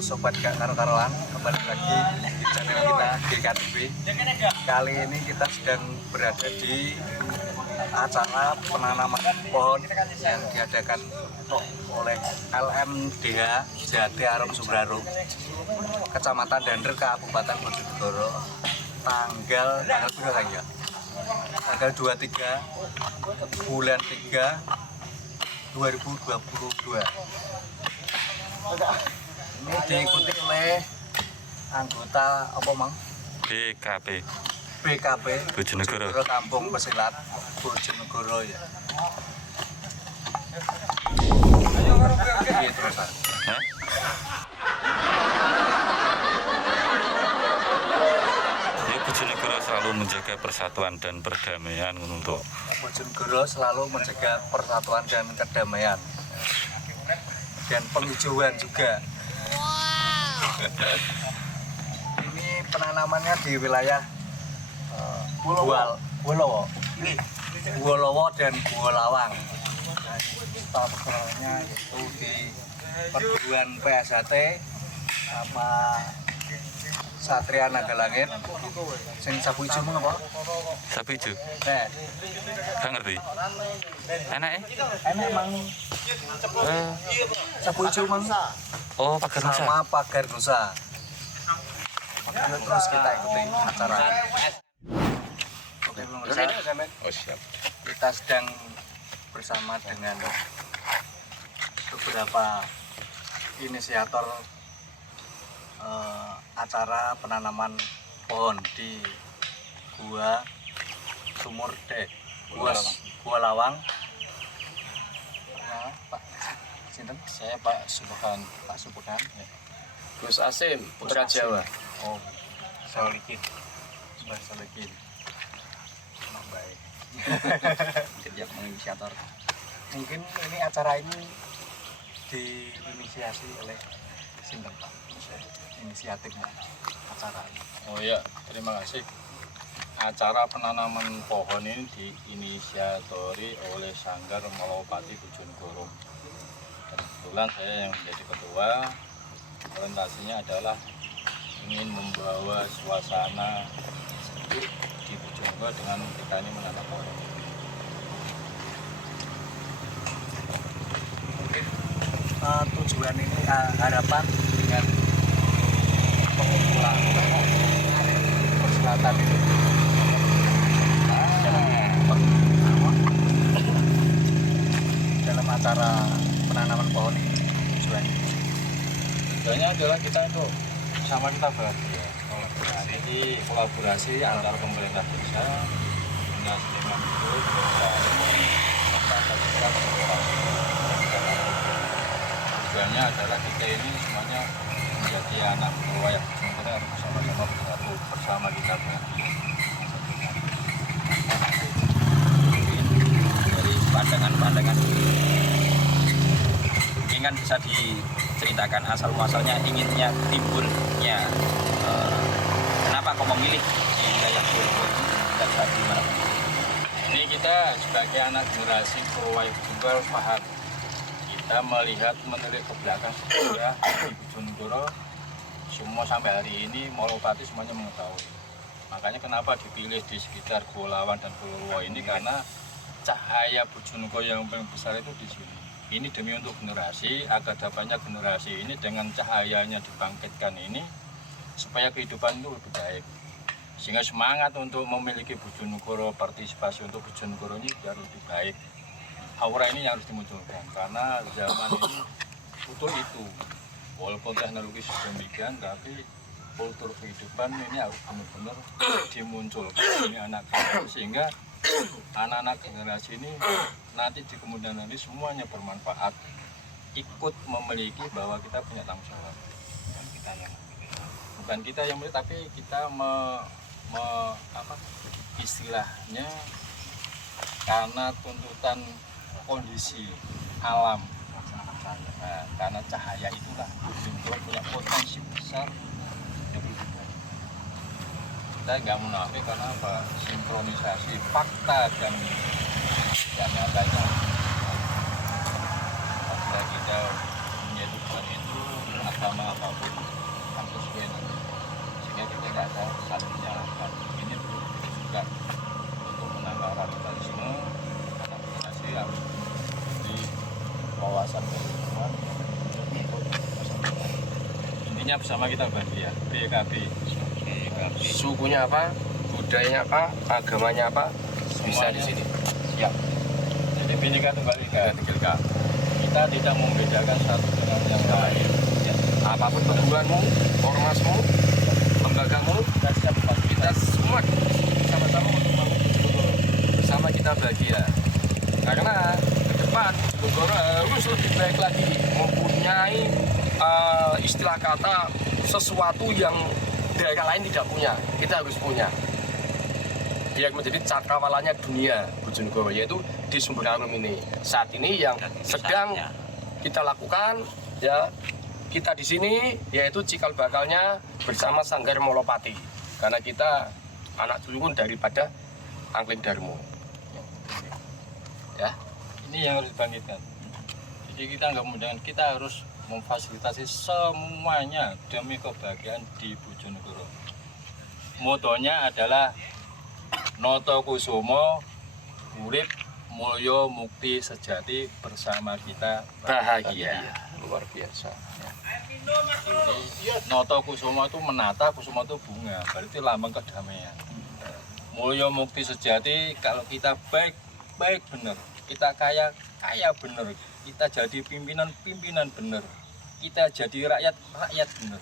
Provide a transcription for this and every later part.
sobat gak karo-karoan, kembali lagi di channel kita GKTV. Kali ini kita sedang berada di acara penanaman pohon yang diadakan oleh LMDH Jati Arum Subraro, Kecamatan Dander, Kabupaten Bojonegoro, tanggal berapa ya? Tanggal 23 bulan 3 2022. Ini diikuti oleh anggota apa mang? BKP Bojonegoro Kampung Pesilat Bojonegoro ya. Iya terus. Bojonegoro selalu menjaga persatuan dan perdamaian untuk Bojonegoro selalu menjaga persatuan dan kedamaian dan penghijauan juga. Ini penanamannya di wilayah Guolowo dan Guolawang. Statusnya itu di perguruan PSHT sama Satria Naga Langit. Sing sapu ijo mung apa? sapi hijau. Gak ngerti. Enak Enak mang. Sapu ijo mang. Oh, pagar nusa. Sama pagar nusa. Terus kita ikuti acara. Oke, Oh, siap. kita sedang bersama dengan beberapa inisiator acara penanaman pohon di Gua Sumur Gua Lawang. Pak Sinten? Saya Pak Subhan. Pak Subhan. Ya. Gus Asim, Putra Jawa. Oh, Solikin. Mbak Solikin. Nah, baik. Sejak menginisiator. Mungkin ini acara ini diinisiasi oleh Sinten Pak? Inisiatifnya acara ini. Oh ya, terima kasih. Acara penanaman pohon ini diinisiatori oleh Sanggar Malopati Bojonegoro. Kebetulan saya yang menjadi ketua. Orientasinya adalah ingin membawa suasana sejuk di Bojonegoro dengan kita ini menanam pohon. Mungkin tujuan ini harapan dengan pengumpulan perselatan ini dalam acara penanaman pohon ini tujuannya. Tujuannya adalah kita itu sama kita bahagia. Jadi kolaborasi antara pemerintah desa, dinas lingkungan hidup, masyarakat kita berkolaborasi. Tujuannya adalah kita ini semuanya menjadi anak buah yang kita harus sama-sama bersatu bersama kita bahagia. Dari pandangan-pandangan mungkin kan bisa diceritakan asal muasalnya inginnya timbulnya kenapa kau memilih di wilayah Bojonegoro dan saat di mana? Ini kita sebagai anak generasi Purwai Bojonegoro paham, kita melihat menilik ke belakang sejarah di Bojonegoro semua sampai hari ini Malopati semuanya mengetahui. Makanya kenapa dipilih di sekitar Guolawang dan Guolowo ini, karena cahaya Bojonegoro yang paling besar itu di sini. Ini demi untuk generasi, agar dapatnya generasi ini dengan cahayanya dibangkitkan ini supaya kehidupan itu lebih baik. Sehingga semangat untuk memiliki Bojonegoro, partisipasi untuk Bojonegoro ini biar lebih baik. Aura ini yang harus dimunculkan, karena zaman ini butuh itu. Walaupun teknologi sedemikian, tapi kultur kehidupan ini harus benar-benar dimunculkan ini anak generasi, sehingga anak-anak generasi ini nanti di kemudian hari semuanya bermanfaat, ikut memiliki bahwa kita punya tanggung jawab. Bukan kita yang milih, tapi kita istilahnya karena tuntutan kondisi alam. Nah, karena cahaya itulah Bojonegoro punya potensi besar untuk kehidupan. Kita nggak munafik karena apa? Sinkronisasi fakta dan nyatanya. Apabila kita menyatukan itu agama apapun kan sesuai nanti. Sehingga kita tidak ada saling menyalahkan. Ini juga untuk menangkal radikalisme karena generasi harus di wawasan dari semua untuk masa depan. Intinya bersama kita bahagia. BKB. Sukunya apa, budayanya apa, agamanya apa, bisa di sini. Siap. Jadi Bhinneka Tunggal Ika. Kita tidak membedakan satu dengan yang lain. Ya. Apapun tujuanmu, ormasmu, lembagamu, kita semua sama-sama untuk membangun Bojonegoro. Bersama kita bahagia. Karena ke depan Bojonegoro harus lebih baik lagi, mempunyai istilah kata sesuatu yang daerah lain tidak punya. Kita harus punya. Yang menjadi cakrawalanya dunia Bojonegoro, yaitu di Sumber Arum ini. Saat ini yang sedang kita lakukan, ya kita di sini, yaitu cikal bakalnya bersama Sanggar Molopati. Karena kita anak turun daripada Angling Darmo. Ya, Ini yang harus dibangkitkan. Jadi kita nggak memudahkan, kita harus memfasilitasi semuanya demi kebahagiaan di Bojonegoro. Motonya adalah Noto Kusumo, urip mulya mukti sejati, bersama kita bahagia. Luar biasa. Jadi Noto Kusumo itu menata, Kusumo itu bunga, berarti lambang kedamaian. Mulya mukti sejati, kalau kita baik benar, kita kaya benar, kita jadi pimpinan benar, kita jadi rakyat benar.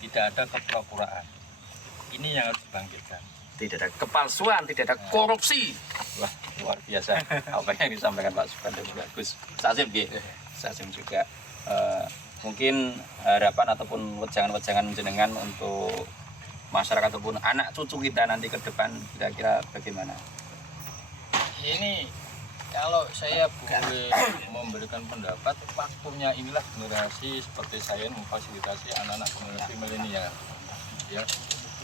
Tidak ada kepura-puraan. Ini yang harus dibangkitkan. Tidak ada kepalsuan, tidak ada korupsi. Wah, luar biasa apa yang disampaikan Pak Supandi bagus. Sasim Sasim juga mungkin harapan ataupun wejangan-wejangan jenengan untuk masyarakat ataupun anak cucu kita nanti ke depan kira-kira bagaimana? Ini kalau saya boleh memberikan pendapat, waktunya inilah generasi seperti saya memfasilitasi anak-anak generasi milenial. Ya,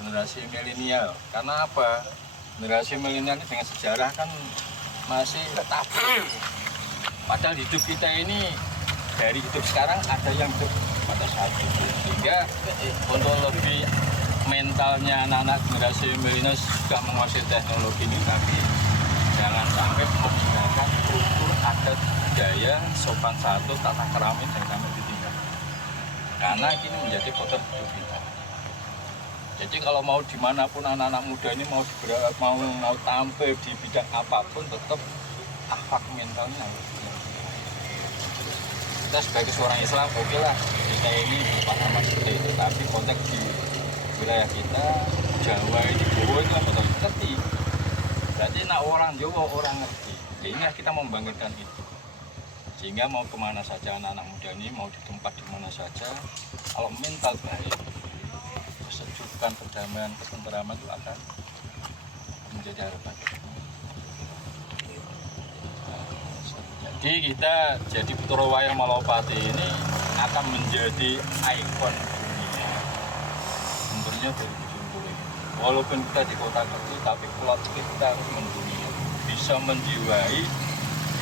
generasi milenial. Karena apa? Generasi milenial dengan sejarah kan masih tabu. Padahal hidup kita ini dari hidup sekarang ada yang hidup pada saat itu. Sehingga untuk lebih mentalnya anak-anak generasi milenial sudah menguasai teknologi ini, tapi jangan sampai menggunakan kultur adat budaya sopan santun tata krama yang sampai ditinggal. Karena ini menjadi kotor hidup kita. Jadi kalau mau dimanapun anak-anak muda ini mau tampil di bidang apapun, tetap akhlak mentalnya harus. Kita sebagai seorang Islam, oke lah kita ini paham seperti itu, tapi konteks di wilayah kita Jawa ini Jawa itu apa ngerti. Berarti nak orang Jawa orang ngerti. Sehingga kita membangkitkan itu. Sehingga mau kemana saja anak-anak muda ini, mau di tempat di mana saja, kalau mental baik, kesejukan, perdamaian, ketentraman itu akan menjadi harapan. Jadi kita jadi Putra Wayang Molopati ini akan menjadi ikon dunia. Sumbernya dari Bojonegoro. Walaupun kita di kota kecil, tapi plot kita harus mendunia, bisa menjiwai,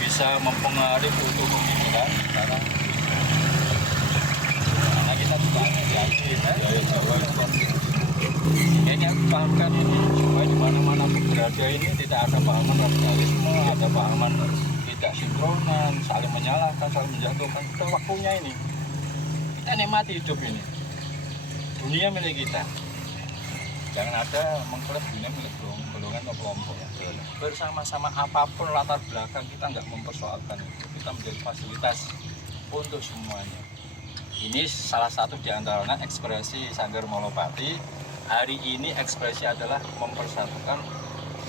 bisa mempengaruhi untuk pemikiran sekarang. Karena kita juga yakin budaya Jawa itu kayaknya pahamkan ini supaya di mana-mana berada ini tidak ada pahaman radikalisme, ada pahaman tidak sinkronan, saling menyalahkan, saling menjatuhkan. Sudah waktunya ini kita nikmati hidup ini. Dunia milik kita. Jangan ada mengklaim dunia milik golongan atau kelompok. Bersama-sama apapun latar belakang kita nggak mempersoalkan itu. Kita menjadi fasilitas untuk semuanya. Ini salah satu di antaranya ekspresi Sanggar Molopati. Hari ini ekspresi adalah mempersatukan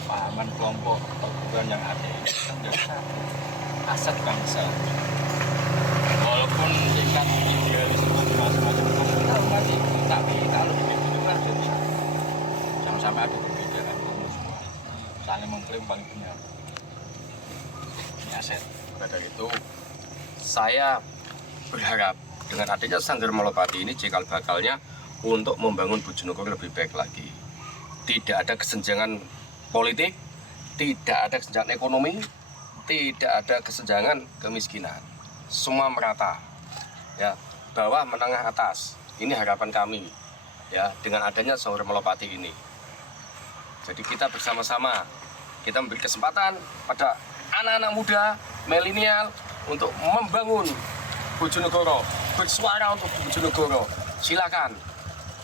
pahaman kelompok perguruan yang ada ini menjadi satu aset bangsa. Walaupun tingkat idealisme macam-macam kita hormati, tapi kalau hidup kan jadi satu. Jangan sampai ada perbedaan semua. Saling mengklaim paling benar. Ini aset. Maka dari itu, saya berharap dengan adanya Sanggar Molopati ini cikal bakalnya untuk membangun Bojonegoro lebih baik lagi. Tidak ada kesenjangan politik, tidak ada kesenjangan ekonomi, tidak ada kesenjangan kemiskinan. Semua merata. Ya, bawah menengah atas. Ini harapan kami ya dengan adanya Sahur Melopati ini. Jadi kita bersama-sama kita memberi kesempatan pada anak-anak muda, milenial untuk membangun Bojonegoro, bersuara untuk Bojonegoro. Silakan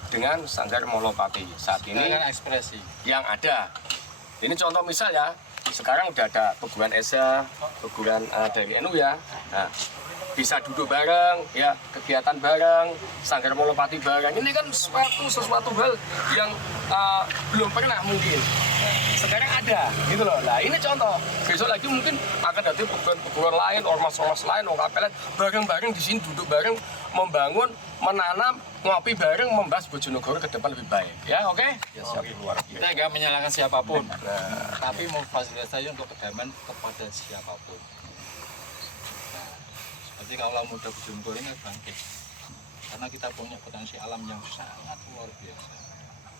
dengan Sanggar Molopati saat ini Silakan ekspresi. yang ada. Ini contoh misal ya, sekarang udah ada peguruan ESA, peguruan dari NU ya. Nah, bisa duduk bareng, ya kegiatan bareng, Sanggar Molopati bareng. Ini kan sesuatu hal yang belum pernah mungkin. Sekarang ada, gitu loh. Nah ini contoh. Besok lagi mungkin akan ada peguruan lain, ormas-ormas lain, OKP lain, bareng-bareng di sini duduk bareng, membangun, menanam, ngopi bareng, membahas Bojonegoro ke depan lebih baik. Ya, oke? Ya, siap. Luar biasa. Kita nggak menyalahkan siapapun, tapi memfasilitasi untuk kedamaian kepada siapapun. Nah, seperti kaulah muda Bojonegoro ini bangkit, karena kita punya potensi alam yang sangat luar biasa.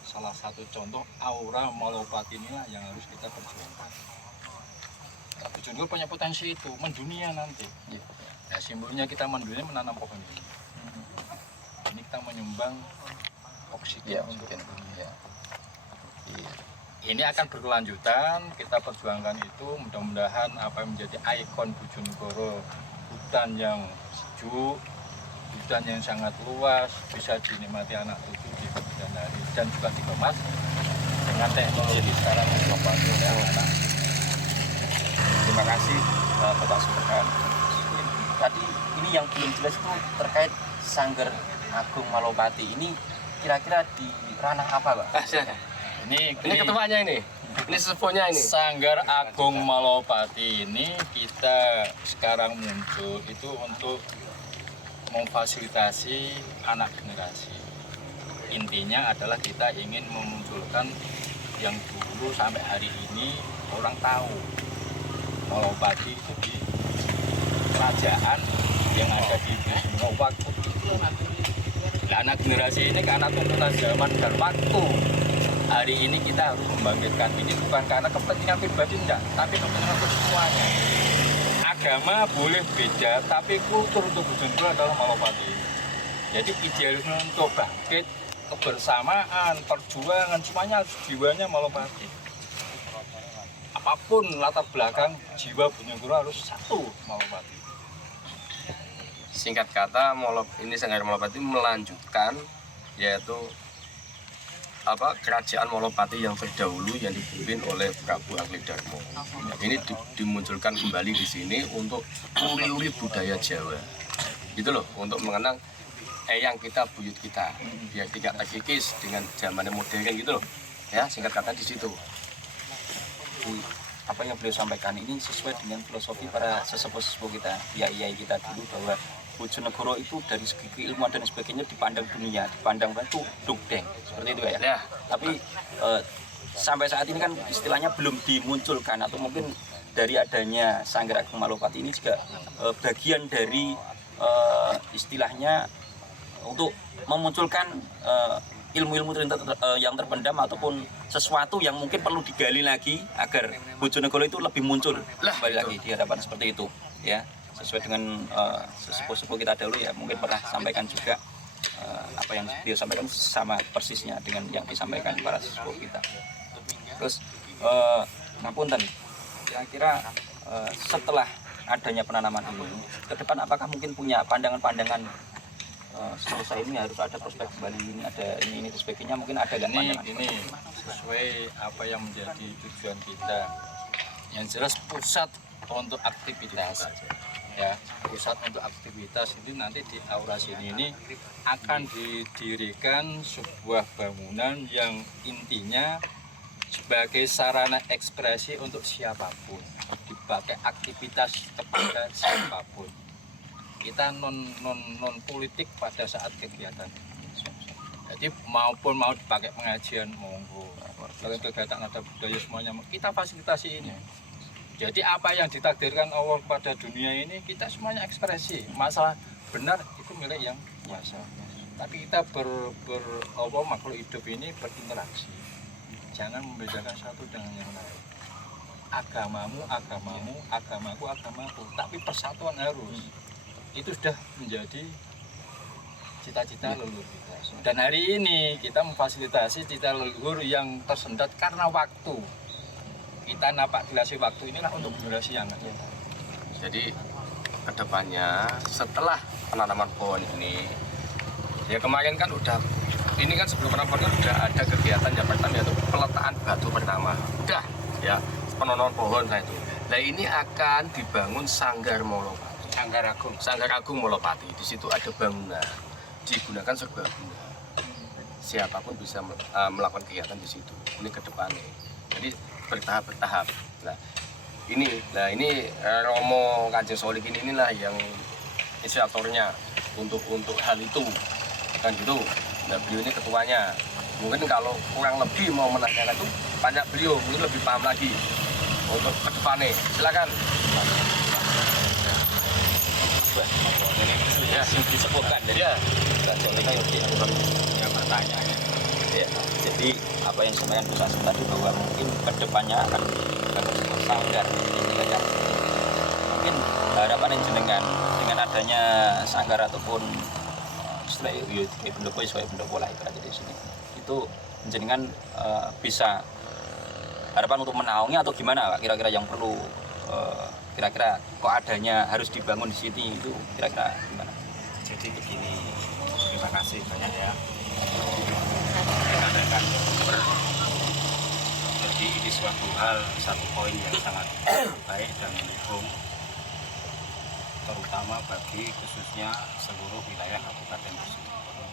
Salah satu contoh aura Molopati inilah yang harus kita perjuangkan. Bojonegoro punya potensi itu, mendunia nanti. Ya, simbolnya kita mendunia menanam pohon ini. Ini kita menyumbang oksigen untuk dunia. Ini akan berkelanjutan, kita perjuangkan itu, mudah-mudahan apa yang menjadi ikon Bojonegoro, hutan yang sejuk, hutan yang sangat luas, bisa dinikmati anak cucu di kemudian hari dan juga dikemas dengan teknologi sekarang yang global oleh anak. Terima kasih Bapak Subhan. Tadi ini yang belum jelas itu terkait Sanggar Agung Molopati ini kira-kira di ranah apa, Pak? Silakan. Ini Ketuanya ini sesepuhnya ini. Sanggar Agung Molopati ini kita sekarang muncul itu untuk memfasilitasi anak generasi. Intinya adalah kita ingin memunculkan yang dulu sampai hari ini orang tahu Molopati itu di kerajaan yang ada di Bojonegoro waktu itu. Nah, anak generasi ini karena tuntutan zaman dan waktu. Hari ini kita harus membangkitkan ini bukan karena kepentingan pribadi enggak, tapi kepentingan untuk semuanya. Agama boleh beda, tapi kultur untuk Bojonegoro adalah Molopati. Jadi idealisme untuk bangkit, kebersamaan, perjuangan, semuanya harus jiwanya Molopati. Apapun latar belakang, jiwa Bojonegoro harus satu Molopati. Singkat kata, ini Sanggar Molopati melanjutkan yaitu kerajaan Molopati yang terdahulu yang dipimpin oleh Prabu Angledarmo. Ini dimunculkan kembali di sini untuk uri-uri budaya Jawa. Gitu loh, untuk mengenang eyang kita, buyut kita, biar tidak terkikis dengan zaman modern gitu loh. Ya, singkat kata di situ. Apa yang beliau sampaikan ini sesuai dengan filosofi para sesepuh-sesepuh kita, yai-yai kita dulu, bahwa Bojonegoro itu dari segi keilmuan dan sebagainya dipandang dunia, dipandang itu dugdeng, seperti itu ya. Tapi sampai saat ini kan istilahnya belum dimunculkan, atau mungkin dari adanya Sanggar Agung Molopati ini juga bagian dari istilahnya untuk memunculkan ilmu-ilmu yang terpendam ataupun sesuatu yang mungkin perlu digali lagi agar Bojonegoro itu lebih muncul kembali lagi di hadapan seperti itu ya. Sesuai dengan sesepuh-sepuh kita dahulu ya, mungkin pernah sampaikan juga apa yang dia sampaikan sama persisnya dengan yang disampaikan para sesepuh kita. Terus ngapunten, kira-kira setelah adanya penanaman ini ke depan apakah mungkin punya pandangan-pandangan selesai ini harus ada prospek kembali, ini ada ini dan sebagainya, mungkin ada kan pandangan? Ini sesuai apa yang menjadi tujuan kita. Yang jelas pusat untuk aktivitas ya, pusat untuk aktivitas ini nanti di aura sini ini akan didirikan sebuah bangunan yang intinya sebagai sarana ekspresi untuk siapapun, dipakai aktivitas kepada siapapun. Kita non politik pada saat kegiatan. Jadi maupun mau dipakai pengajian monggo, kalau kegiatan ada budaya semuanya kita fasilitasi ini. Jadi apa yang ditakdirkan Allah pada dunia ini kita semuanya ekspresi. Masalah benar itu milik yang kuasa. Tapi kita makhluk hidup ini berinteraksi. Jangan membedakan satu dengan yang lain. Agamamu, agamaku, agamaku. Tapi persatuan harus. Itu sudah menjadi cita-cita leluhur kita. Dan hari ini kita memfasilitasi cita leluhur yang tersendat karena waktu. Kita napak dilasi waktu inilah untuk durasi yang akan datang. Jadi kedepannya setelah penanaman pohon ini, ya kemarin kan udah, ini kan sebelum penanaman pohon udah ada kegiatan yang pertama yaitu peletakan batu pertama. Udah ya penanaman pohon saya itu. Nah ini akan dibangun Sanggar Molopati. Sanggar Agung Molopati. Di situ ada bangunan, digunakan serbaguna. Siapapun bisa melakukan kegiatan di situ. Ini kedepannya. Jadi bertahap. Nah ini Romo Kanjeng Solihin inilah yang inisiatornya untuk hal itu, kan gitu. Nah beliau ini ketuanya. Mungkin kalau kurang lebih mau menanyakan itu banyak beliau, mungkin lebih paham lagi untuk kedepannya. Silakan. Ya, disebutkan dari Yang bertanya. ya. Jadi apa yang disampaikan Gus Hasim tadi bahwa mungkin kedepannya akan dibangun sebuah sanggar. Mungkin harapan jenengan dengan adanya sanggar ataupun setelah pendopo sesuai pendopo lah ibaratnya di sini itu jenengan bisa harapan untuk menaungi atau gimana Pak? Kira-kira yang perlu kira-kira kok adanya harus dibangun di sini itu kira-kira gimana? Jadi begini, terima kasih banyak ya. Rekan-rekan. Jadi ini suatu hal, satu poin yang sangat baik dan mendukung, terutama bagi khususnya seluruh wilayah Kabupaten Bojonegoro,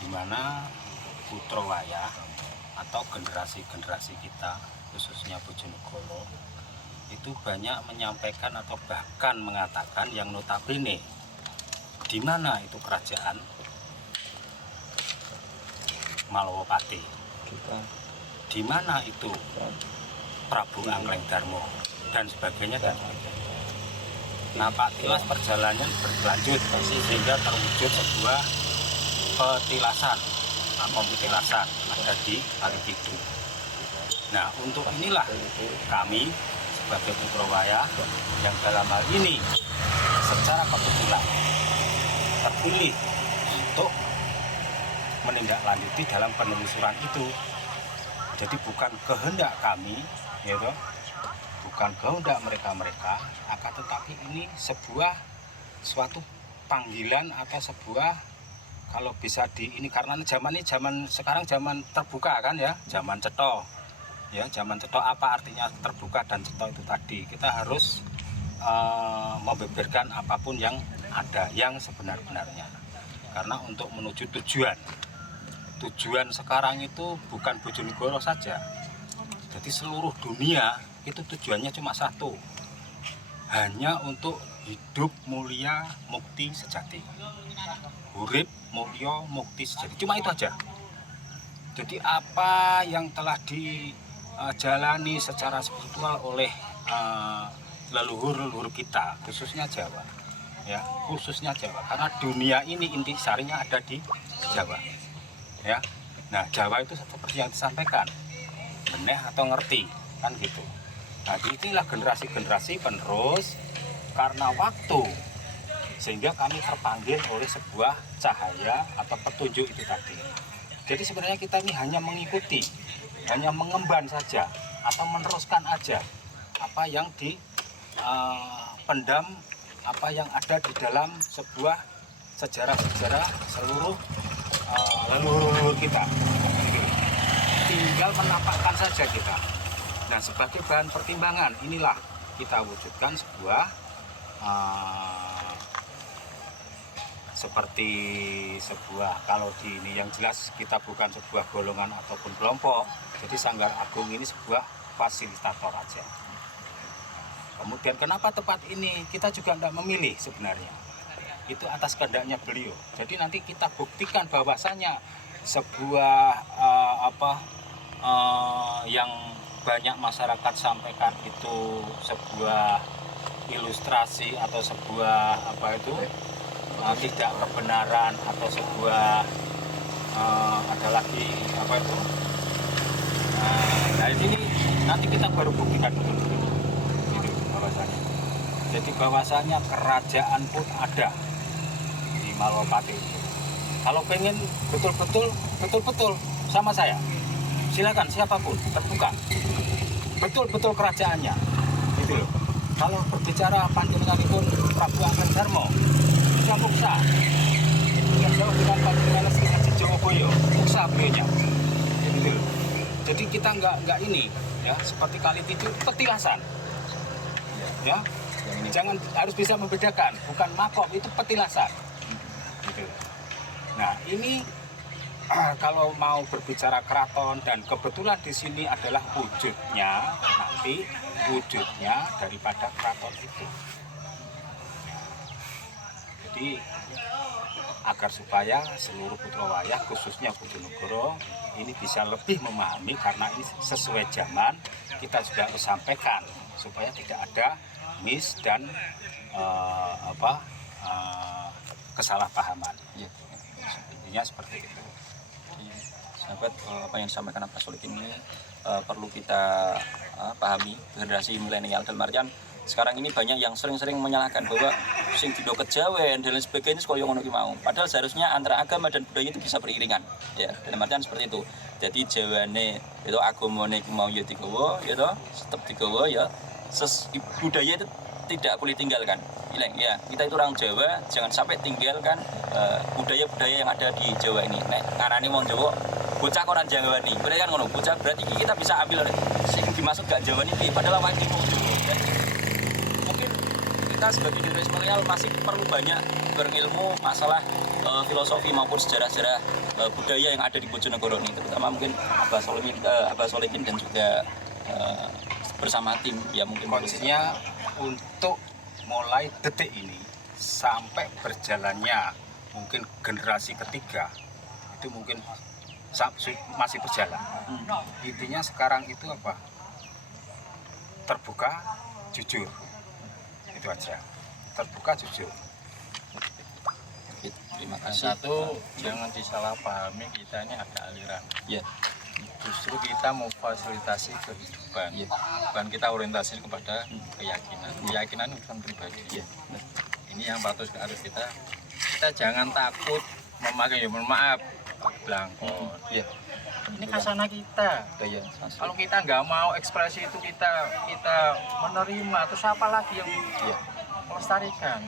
di mana putra wayah atau generasi-generasi kita khususnya Bojonegoro itu banyak menyampaikan atau bahkan mengatakan yang notabene di mana itu kerajaan Malowopati, di mana itu Prabu Anglengdarmo dan sebagainya dan sebagainya. Nah Pak Tilas perjalanan berlanjut sehingga terwujud sebuah petilasan atau petilasan ada di Kali Kidul. Nah untuk inilah kami sebagai putra wayah yang dalam hal ini secara kebetulan terpilih untuk menindaklanjuti dalam penelusuran itu. Jadi bukan kehendak kami, gitu, bukan kehendak mereka, akan tetapi ini suatu panggilan atau sebuah, kalau bisa ini karena zaman sekarang zaman terbuka kan ya, zaman cetok. Ya, zaman cetok apa artinya terbuka dan cetok itu tadi kita harus membeberkan apapun yang ada yang sebenar-benarnya. Karena untuk menuju tujuan sekarang itu bukan Bojonegoro saja. Jadi seluruh dunia itu tujuannya cuma satu. Hanya untuk hidup mulia mukti sejati. Urip mulya mukti sejati. Cuma itu aja. Jadi apa yang telah dijalani secara spiritual oleh leluhur kita, khususnya Jawa. Ya, khususnya Jawa. Karena dunia ini intisarinya ada di Jawa. Ya. Nah, Jawa itu seperti yang disampaikan. Beneh atau ngerti, kan gitu. Nah, inilah generasi-generasi penerus karena waktu sehingga kami terpanggil oleh sebuah cahaya atau petunjuk itu tadi. Jadi sebenarnya kita ini hanya mengikuti, hanya mengemban saja atau meneruskan aja apa yang dipendam, apa yang ada di dalam sebuah sejarah-sejarah seluruh leluhur kita. Tinggal menampakkan saja kita. Nah, sebagai bahan pertimbangan inilah kita wujudkan sebuah seperti sebuah, kalau di ini yang jelas kita bukan sebuah golongan ataupun kelompok. Jadi Sanggar Agung ini sebuah fasilitator aja. Kemudian kenapa tempat ini kita juga tidak memilih sebenarnya. Itu atas kehendaknya beliau. Jadi nanti kita buktikan bahwasanya sebuah yang banyak masyarakat sampaikan itu sebuah ilustrasi atau sebuah tidak kebenaran atau sebuah ada lagi nah ini nanti kita baru buktikan betul-betul gitu bahwasanya. Jadi bahwasanya kerajaan pun ada di Malopati. Kalau pengen betul-betul sama saya, silakan siapapun terbuka. Betul-betul kerajaannya, gitu loh. Kalau berbicara panjenenganipun Prabu Angken Darmo, bisa muksa. Yang jauh dengan panjenengan Sri Haji Jogoboyo, muksa beliaunya. Gitu loh. Jadi kita nggak ini, ya seperti kali itu petilasan. Ya, jangan harus bisa membedakan, bukan makom itu petilasan. Gitu. Nah ini kalau mau berbicara keraton dan kebetulan di sini adalah wujudnya nanti wujudnya daripada keraton itu. Jadi agar supaya seluruh putra wayah khususnya Bojonegoro ini bisa lebih memahami karena ini sesuai zaman kita sudah harus sampaikan supaya tidak ada miss dan kesalahpahaman. Ya. Intinya seperti itu. Sahabat, apa yang disampaikan Pak Solikin ini perlu kita pahami generasi milenial dalam artian sekarang ini banyak yang sering-sering menyalahkan bahwa sing dino kejawen dan lain sebagainya sekoyo ngono ki mau. Padahal seharusnya antara agama dan budaya itu bisa beriringan. Ya, dalam artian seperti itu. Jadi jawane itu agamane ki mau ya digawa, ya toh, tetap digawa ya. Budaya itu tidak boleh tinggalkan. Ya, kita itu orang Jawa, jangan sampai tinggalkan budaya-budaya yang ada di Jawa ini. Nek ngarani wong Jawa bocah koran Jawa nih. Berarti kan ngono, bocah berarti kita bisa ambil sing dimaksud gak Jawa nih, padahal awake iki wong Jawa. Mungkin kita sebagai generasi milenial masih perlu banyak berilmu masalah filosofi maupun sejarah-sejarah budaya yang ada di Bojonegoro ini, terutama mungkin Abah Solikin dan juga bersama tim ya mungkin kuncinya untuk mulai detik ini sampai berjalannya mungkin generasi ketiga itu mungkin masih berjalan. Intinya sekarang itu apa? Terbuka, jujur. Itu aja. Terbuka, jujur. Terima kasih. Satu, jangan disalahpahami kita ini ada aliran. Ya. Justru kita mau fasilitasi kehidupan, Ya. bukan kita orientasi kepada keyakinan. Keyakinan bukan pribadi. Ya. Ini yang patut harus kita jangan takut memakai, ya mohon maaf, belangkon. Ya. Ini khasana kita. Budaya. Kalau kita nggak mau ekspresi itu kita menerima, terus apa lagi yang Ya. melestarikan?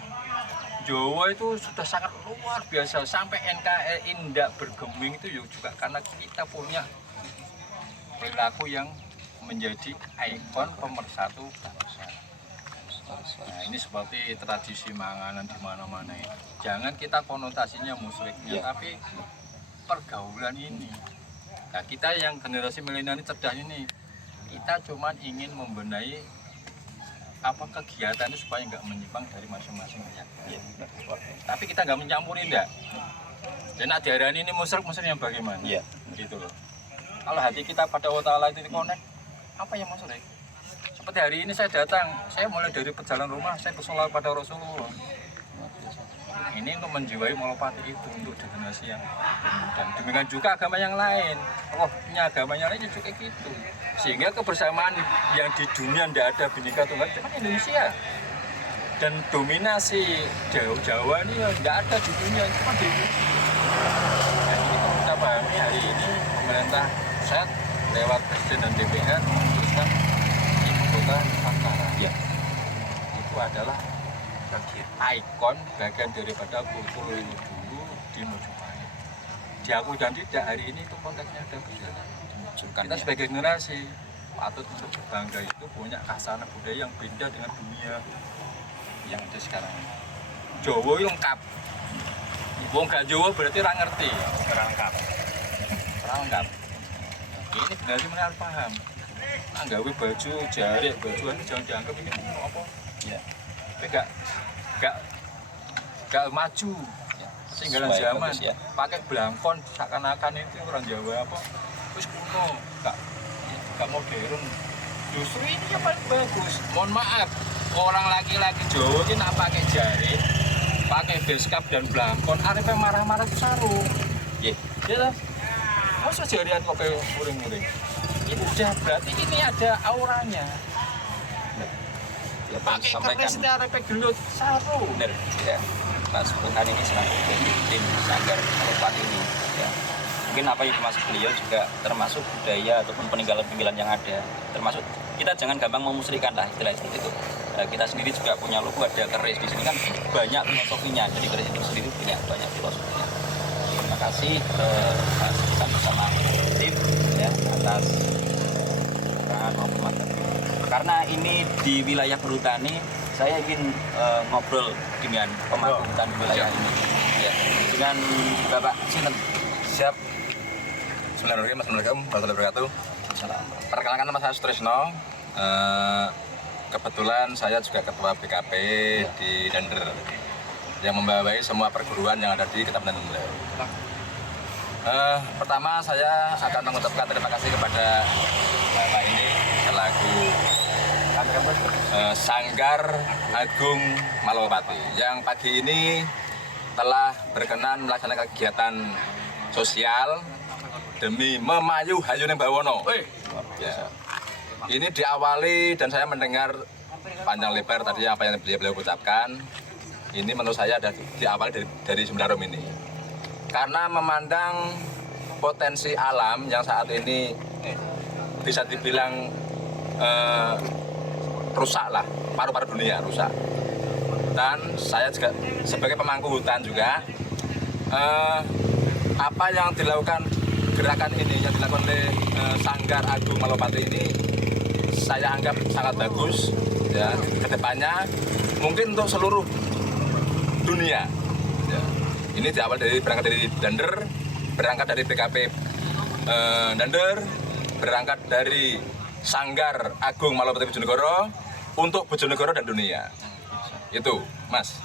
Jawa itu sudah sangat luar biasa, sampai NKRI tidak bergeming itu juga karena kita punya perilaku yang menjadi ikon pemersatu bangsa. Nah, ini seperti tradisi manganan di mana-mana ini. Jangan kita konotasinya musyriknya, tapi pergaulan ini. Nah, kita yang generasi milenial ini cerdas ini, kita cuman ingin membenahi apa kegiatan itu supaya nggak menyimpang dari masing-masing keyakinan. Tapi kita nggak mencampuri enggak. Dan diarani ini musyrik yang bagaimana? Iya. Gitu loh. Kalau hati kita pada Allah Ta'ala itu connect, apa yang musyrik? Seperti hari ini saya datang, saya mulai dari perjalanan rumah, saya bersolawat pada Rasulullah. Ini untuk menjiwai Malopati itu untuk generasi yang dan demikian juga agama yang lain, rohnya agama yang lain juga gitu. Sehingga kebersamaan yang di dunia tidak ada Bhinneka Tunggal cuma Indonesia. Dan dominasi Jawa ini tidak ada di dunia, cuma di Indonesia. Dan ini kalau kita pahami hari ini pemerintah pusat lewat Presiden dan DPR memutuskan ibu kota Nusantara. Ya. Itu adalah ikon bagian daripada kultur dulu di Mojopahit. Diakui dan tidak hari ini itu konteksnya ada berjalan. Kita sebagai generasi patut untuk berbangga itu punya khasana budaya yang beda dengan dunia yang ada sekarang. Jawa lengkap. Wong gak Jawa berarti orang ngerti. Terangkap. Lengkap. Ini benar-benar harus paham. Anggawe baju jarik, bajuan jangan dianggap ini apa? Ya. Tapi gak maju. Ya. Tinggalan Sesuai zaman. bagus, ya. Pakai belangkon seakan-akan itu orang Jawa apa? Terus kuno, gak modern. Justru ini yang paling bagus. Mohon maaf, orang laki-laki Jawa ini nak pakai jari, pakai beskap dan belangkon, arepnya marah-marah itu sarung. Iya. Ya, masa jarian kok kayak muring-muring? Ini udah berarti ini ada auranya. Ya, Pakai sampaikan. kerisnya arepnya gelut sarung. Benar. Ya. Mas Burhan ini selaku dari tim Sanggar Malopati ini ya. Mungkin apa yang dimaksud beliau juga termasuk budaya ataupun peninggalan-peninggalan yang ada, termasuk kita jangan gampang memusrikan lah istilah seperti itu. Kita sendiri juga punya logo, ada keris di sini kan banyak filosofinya, jadi keris itu sendiri punya banyak filosofinya. Terima kasih Mas Burhan bersama tim ya atas keterangan maupun materi. Karena ini di wilayah perhutani, saya ingin ngobrol dengan pemangku hutan wilayah ini ya, dengan Bapak Sinten. Siap. Assalamualaikum warahmatullahi wabarakatuh. Perkenalkan, nama saya Sutrisno. Kebetulan saya juga ketua BKP di Dander yang membawahi semua perguruan yang ada di Kecamatan Dander. Pertama saya akan mengucapkan terima kasih kepada Bapak ini selaku Sanggar Agung Malopati yang pagi ini telah berkenan melaksanakan kegiatan sosial demi memayu hayune Mbak Wono. Ya. Ini diawali dan saya mendengar panjang lebar tadi apa yang beliau ucapkan. Ini menurut saya diawali dari Semedarum ini. Karena memandang potensi alam yang saat ini bisa dibilang rusak lah, paru-paru dunia rusak. Dan saya juga sebagai pemangku hutan juga, apa yang dilakukan gerakan ini yang dilakukan oleh Sanggar Agung Malopati ini saya anggap sangat bagus ya, kedepannya mungkin untuk seluruh dunia ya. Ini berangkat dari Dander, berangkat dari BKP Dander, berangkat dari Sanggar Agung Malopati Bojonegoro untuk Bojonegoro dan dunia. Itu Mas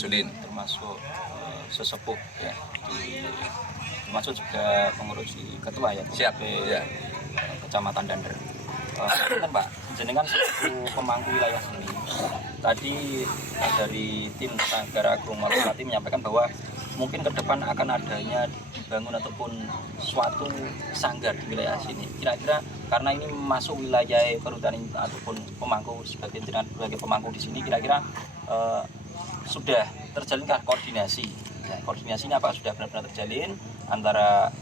Udin, termasuk sesepuh ya, termasuk juga pengurus di ketua ya, siap ya. Kecamatan Dander. Pak, jenengan selaku pemangku wilayah sini, tadi dari tim Sanggar Agung Malopati menyampaikan bahwa mungkin ke depan akan adanya dibangun ataupun suatu sanggar di wilayah sini. Kira-kira karena ini masuk wilayah perhutani ataupun pemangku sebagai pemangku di sini, kira-kira sudah terjalinkah koordinasi? Ya, koordinasinya apa sudah benar-benar terjalin antara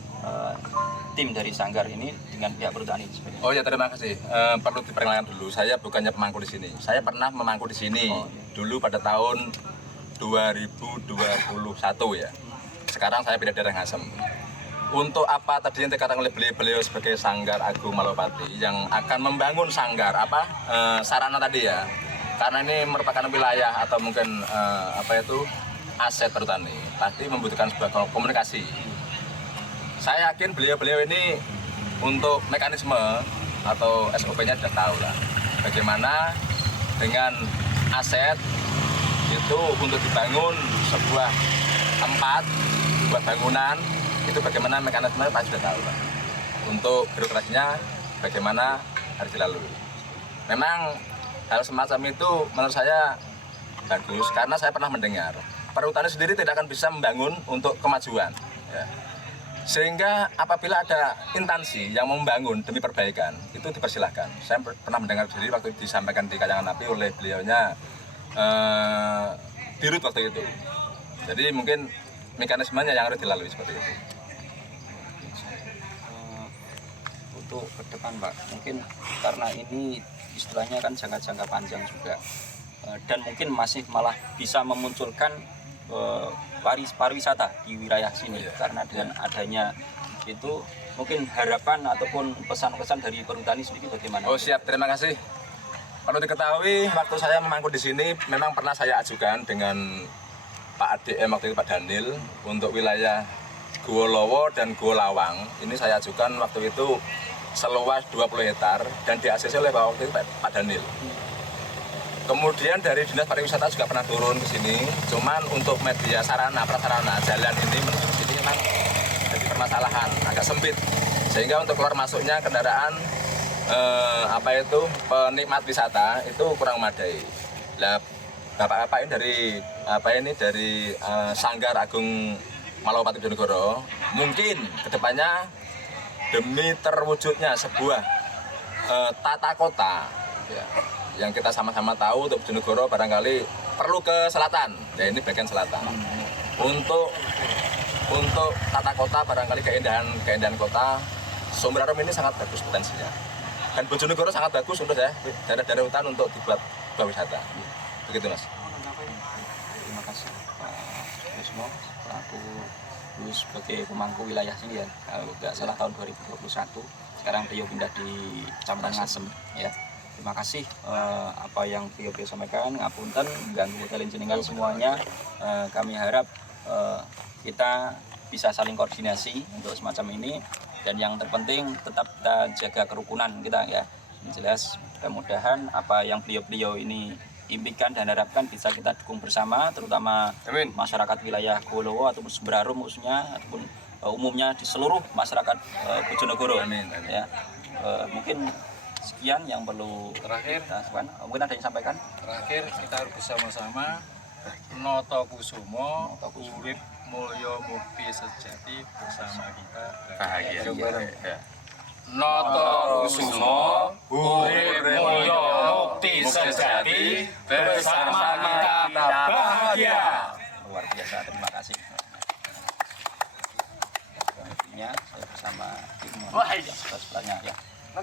tim dari Sanggar ini dengan pihak perhutani? Oh ya, terima kasih. Perlu diperkenalkan dulu, saya bukannya pemangku di sini. Saya pernah memangku di sini dulu pada tahun 2021 ya. Sekarang saya pindah daerah Ngasem. Untuk apa tadi yang dikatakan oleh beliau sebagai Sanggar Agung Malopati yang akan membangun sanggar sarana tadi ya. Karena ini merupakan wilayah atau mungkin aset perhutani, pasti membutuhkan sebuah komunikasi. Saya yakin beliau ini untuk mekanisme atau SOP-nya sudah tahu lah. Bagaimana dengan aset itu untuk dibangun sebuah tempat, sebuah bangunan, itu bagaimana mekanisme pasti sudah tahu lah. Untuk birokrasinya bagaimana harus dilalui. Memang hal semacam itu menurut saya bagus karena saya pernah mendengar perhutani sendiri tidak akan bisa membangun untuk kemajuan. Ya. Sehingga apabila ada instansi yang membangun demi perbaikan, itu dipersilahkan. Saya pernah mendengar sendiri waktu disampaikan di Kayangan Api oleh beliaunya Dirut waktu itu. Jadi mungkin mekanismenya yang harus dilalui seperti itu. Untuk ke depan Pak, mungkin karena ini istilahnya kan jangka panjang juga, dan mungkin masih malah bisa memunculkan pariwisata di wilayah sini karena dengan adanya itu mungkin harapan ataupun pesan-pesan dari perhutani sendiri bagaimana? Oh siap, terima kasih. Perlu diketahui waktu saya memangku di sini memang pernah saya ajukan dengan Pak ADM waktu itu Pak Daniel untuk wilayah Guwo Lowo dan Guwo Lawang. Ini saya ajukan waktu itu seluas 20 hektar dan di-ACC oleh waktu itu Pak Daniel. Kemudian dari Dinas Pariwisata juga pernah turun ke sini, cuman untuk media sarana, prasarana, jalan ini menuju ke sini memang jadi permasalahan, agak sempit. Sehingga untuk keluar masuknya kendaraan penikmat wisata itu kurang memadai. Nah, Bapak-bapak ini dari Sanggar Agung Malopati Bojonegoro, mungkin kedepannya demi terwujudnya sebuah tata kota ya, yang kita sama-sama tahu untuk Bojonegoro barangkali perlu ke selatan. Ya ini bagian selatan. Untuk tata kota barangkali keindahan kota Sumber Arum ini sangat bagus potensinya. Dan Bojonegoro sangat bagus untuk daerah-daerah hutan untuk dibuat wisata. Begitu Mas. Terima kasih Pak Kusmo selaku dulu sebagai pemangku wilayah sini ya. Kalau nggak salah tahun 2021. Sekarang beliau pindah di Kecamatan Ngasem ya. Terima kasih apa yang beliau sampaikan. Ngapunten ganggu kalian jenengan semuanya. Kami harap kita bisa saling koordinasi untuk semacam ini, dan yang terpenting tetap kita jaga kerukunan kita ya. Yang jelas mudah-mudahan apa yang beliau ini impikan dan harapkan bisa kita dukung bersama, terutama Amin. masyarakat wilayah Golowo ataupun Sumber Arum khususnya, ataupun umumnya di seluruh masyarakat Bojonegoro. Amin, amin. Ya, mungkin sekian yang perlu Terakhir. kita sampaikan. Mungkin ada yang sampaikan. Terakhir kita harus bersama-sama Noto Kusumo, urip mulya mukti sejati bersama kita Bahagia. Ya. Noto Kusumo, urip mulya mukti sejati bersama kita bahagia. Luar biasa, terima kasih. Intinya saya bersama tim yang sebelahnya ya.